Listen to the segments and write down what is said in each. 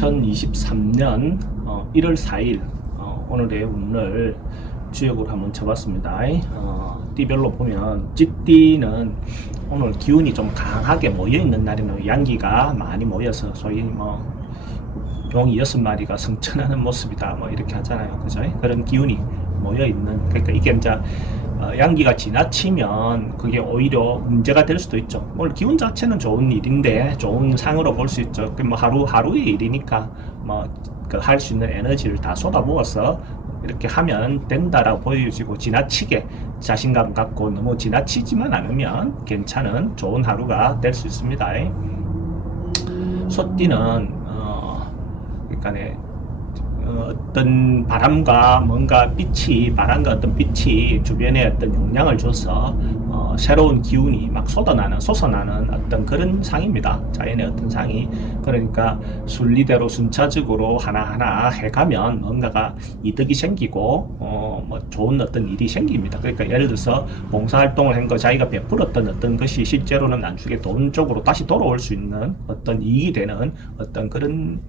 2023년 1월 4일 오늘의 운을 주역으로 한번 쳐봤습니다. 띠별로 보면 찌띠는 오늘 기운이 좀 강하게 모여있는 날이네요. 양기가 많이 모여서 소위 용이 6마리가 성천하는 모습이다 이렇게 하잖아요. 그죠? 그런 기운이 모여있는, 그러니까 이게 이제 양기가 지나치면 그게 오히려 문제가 될 수도 있죠. 오늘 기운 자체는 좋은 일인데 좋은 상으로 볼 수 있죠. 하루의 일이니까 할 수 있는 에너지를 다 쏟아부어서 이렇게 하면 된다라고 보여지고, 지나치게 자신감 갖고 너무 지나치지만 않으면 괜찮은 좋은 하루가 될 수 있습니다. 소띠는 그러니까 어떤 바람과 바람과 어떤 빛이 주변에 어떤 영향을 줘서 새로운 기운이 막 솟아나는 어떤 그런 상입니다. 자연의 어떤 상이. 그러니까 순리대로 순차적으로 하나하나 해가면 뭔가가 이득이 생기고 좋은 어떤 일이 생깁니다. 그러니까 예를 들어서 봉사활동을 한 거 자기가 베풀었던 어떤 것이 실제로는 나중에 돈 쪽으로 다시 돌아올 수 있는 어떤 이익이 되는 어떤 그런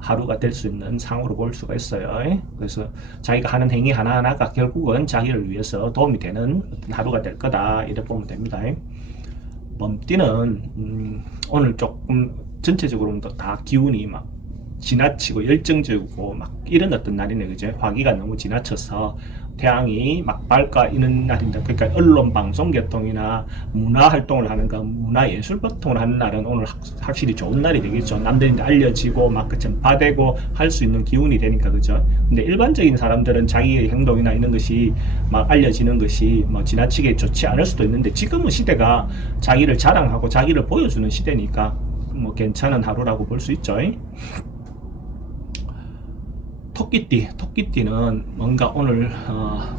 하루가 될 수 있는 상으로 볼 수가 있어요. 그래서 자기가 하는 행위 하나하나가 결국은 자기를 위해서 도움이 되는 어떤 하루가 될 거다, 이렇게 보면 됩니다. 범띠는 오늘 조금 전체적으로 다 기운이 막 지나치고 열정적이고 이런 어떤 날이네. 그죠? 화기가 너무 지나쳐서 태양이 막 밝아있는 날인데, 그러니까 언론 방송 계통이나 문화 활동을 하는 거, 문화 예술 보통을 하는 날은 오늘 확실히 좋은 날이 되겠죠. 남들한테 알려지고 전파되고 할 수 있는 기운이 되니까. 그죠? 근데 일반적인 사람들은 자기의 행동이나 이런 것이 알려지는 것이 지나치게 좋지 않을 수도 있는데, 지금은 시대가 자기를 자랑하고 자기를 보여주는 시대니까 괜찮은 하루라고 볼 수 있죠. 토끼띠는 뭔가 오늘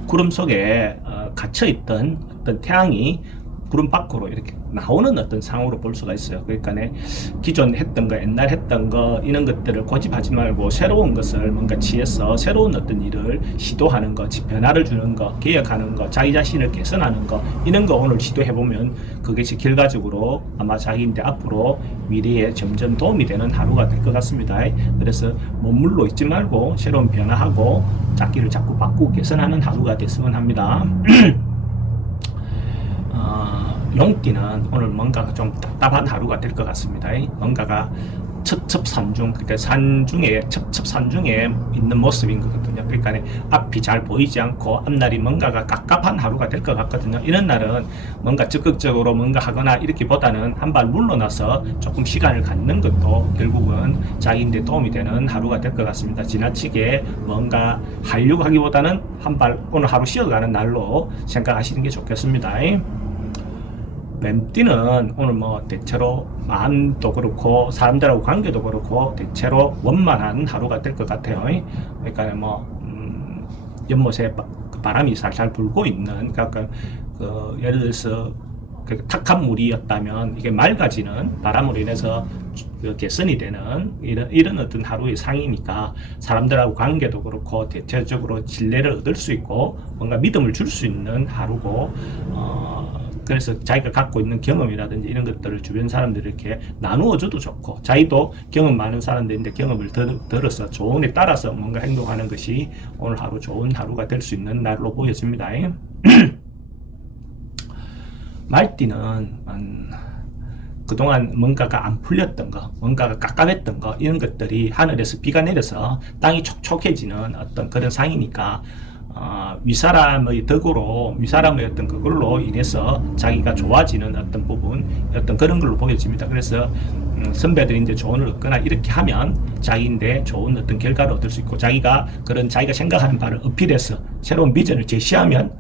구름 속에 갇혀있던 어떤 태양이 구름 밖으로 이렇게 나오는 어떤 상으로 볼 수가 있어요. 그러니까 기존 했던 거, 옛날 했던 거, 이런 것들을 고집하지 말고 새로운 것을 뭔가 취해서 새로운 어떤 일을 시도하는 거, 변화를 주는 거, 개혁하는 거, 자기 자신을 개선하는 거, 이런 거 오늘 시도해보면 그것이 결과적으로 아마 자기인데 앞으로 미래에 점점 도움이 되는 하루가 될 것 같습니다. 그래서 머물러 있지 말고 새로운 변화하고 자기를 자꾸 바꾸고 개선하는 하루가 됐으면 합니다. 용띠는 오늘 뭔가가 좀 답답한 하루가 될 것 같습니다. 뭔가가 첩첩산중, 그러니까 첩첩산중에 있는 모습인 거거든요. 그러니까 앞이 잘 보이지 않고 앞날이 뭔가가 깝깝한 하루가 될 것 같거든요. 이런 날은 뭔가 적극적으로 뭔가 하거나 이렇게보다는 한 발 물러나서 조금 시간을 갖는 것도 결국은 자기인데 도움이 되는 하루가 될 것 같습니다. 지나치게 뭔가 하려고 하기보다는 오늘 하루 쉬어가는 날로 생각하시는 게 좋겠습니다. 뱀띠는 오늘 대체로 마음도 그렇고 사람들하고 관계도 그렇고 대체로 원만한 하루가 될 것 같아요. 그러니까 연못에 바람이 살살 불고 있는, 그러니까 예를 들어서 탁한 물이었다면 이게 맑아지는 바람으로 인해서 개선이 되는 이런 어떤 하루의 상이니까 사람들하고 관계도 그렇고 대체적으로 신뢰를 얻을 수 있고 뭔가 믿음을 줄 수 있는 하루고, 그래서 자기가 갖고 있는 경험이라든지 이런 것들을 주변 사람들이 이렇게 나누어줘도 좋고, 자기도 경험 많은 사람들인데 경험을 들어서 조언에 따라서 뭔가 행동하는 것이 오늘 하루 좋은 하루가 될 수 있는 날로 보여집니다. 말띠는 그동안 뭔가가 안 풀렸던 거, 뭔가가 깝깝했던 거, 이런 것들이 하늘에서 비가 내려서 땅이 촉촉해지는 어떤 그런 상이니까 윗사람의 덕으로, 윗사람의 어떤 그걸로 인해서 자기가 좋아지는 어떤 부분, 어떤 그런 걸로 보여집니다. 그래서 선배들인데 조언을 얻거나 이렇게 하면 자기인데 좋은 어떤 결과를 얻을 수 있고, 자기가 생각하는 바를 어필해서 새로운 비전을 제시하면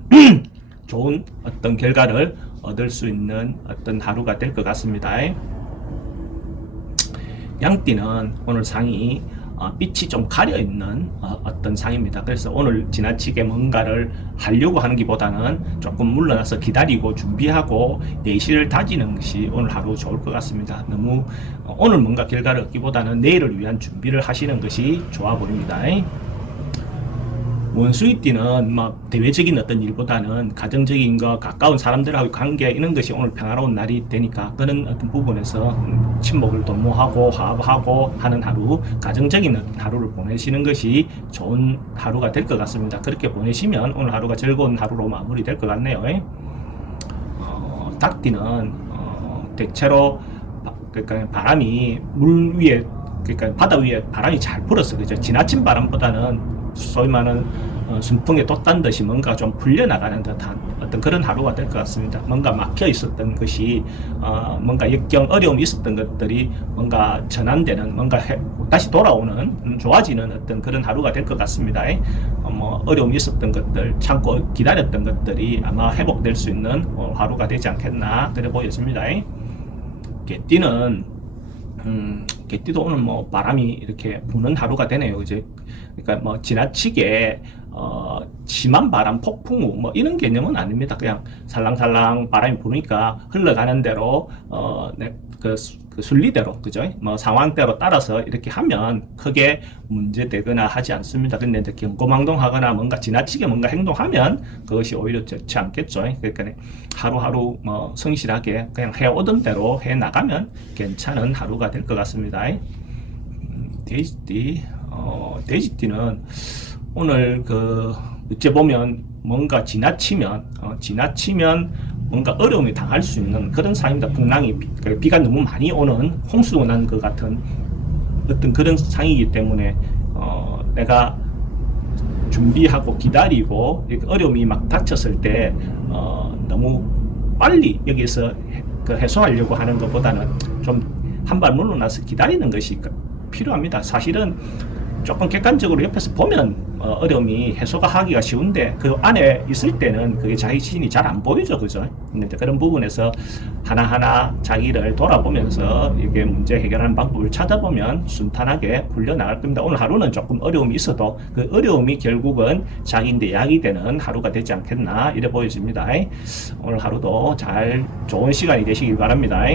좋은 어떤 결과를 얻을 수 있는 어떤 하루가 될 것 같습니다. 양띠는 오늘 상이 빛이 좀 가려있는 어떤 상입니다. 그래서 오늘 지나치게 뭔가를 하려고 하는 것보다는 조금 물러나서 기다리고 준비하고 내실을 다지는 것이 오늘 하루 좋을 것 같습니다. 너무 오늘 뭔가 결과를 얻기보다는 내일을 위한 준비를 하시는 것이 좋아 보입니다. 원수이띠는 뭐 대외적인 어떤 일보다는 가정적인 거, 가까운 사람들하고 관계 이런 것이 오늘 평화로운 날이 되니까 그런 어떤 부분에서 친목을 도모하고 화합하고 하는 하루, 가정적인 어떤 하루를 보내시는 것이 좋은 하루가 될 것 같습니다. 그렇게 보내시면 오늘 하루가 즐거운 하루로 마무리될 것 같네요. 닭띠는 대체로 그러니까 바람이 물 위에, 그러니까 바다 위에 바람이 잘 불었어, 그죠? 지나친 바람보다는 소위 말하는 순풍에 돛단 듯이 뭔가 좀 풀려나가는 듯한 어떤 그런 하루가 될 것 같습니다. 뭔가 막혀 있었던 것이 뭔가 역경 어려움이 있었던 것들이 뭔가 전환되는, 뭔가 다시 돌아오는 좋아지는 어떤 그런 하루가 될 것 같습니다. 뭐 어려움이 있었던 것들, 참고 기다렸던 것들이 아마 회복될 수 있는 하루가 되지 않겠나 그래 보여집니다. 개띠는 개띠도 오늘 뭐 바람이 이렇게 부는 하루가 되네요. 이제 그러니까 뭐 지나치게 심한 바람, 폭풍우 뭐 이런 개념은 아닙니다. 그냥 살랑살랑 바람이 부니까 흘러가는 대로 그 순리대로, 그죠? 뭐 상황대로 따라서 이렇게 하면 크게 문제되거나 하지 않습니다. 근데 이제 경고망동하거나 뭔가 지나치게 뭔가 행동하면 그것이 오히려 좋지 않겠죠. 그러니까 하루하루 뭐 성실하게 그냥 해오던 대로 해 나가면 괜찮은 하루가 될 것 같습니다. 돼지띠, 돼지띠는 오늘 그 어째 보면 뭔가 지나치면 뭔가 어려움이 당할 수 있는 그런 상황입니다. 풍랑이 비가 너무 많이 오는 홍수가 난 것 같은 어떤 그런 상황이기 때문에 내가 준비하고 기다리고 어려움이 막 닥쳤을 때 너무 빨리 여기서 해소하려고 하는 것보다는 좀 한 발 물러나서 기다리는 것이 필요합니다. 사실은 조금 객관적으로 옆에서 보면 어려움이 해소가 하기가 쉬운데 그 안에 있을 때는 그게 자기 자신이 잘 안 보이죠, 그죠? 근데 그런 부분에서 하나하나 자기를 돌아보면서 이게 문제 해결하는 방법을 찾아보면 순탄하게 풀려나갈 겁니다. 오늘 하루는 조금 어려움이 있어도 그 어려움이 결국은 자기인데 약이 되는 하루가 되지 않겠나 이래 보여집니다. 오늘 하루도 좋은 시간이 되시길 바랍니다.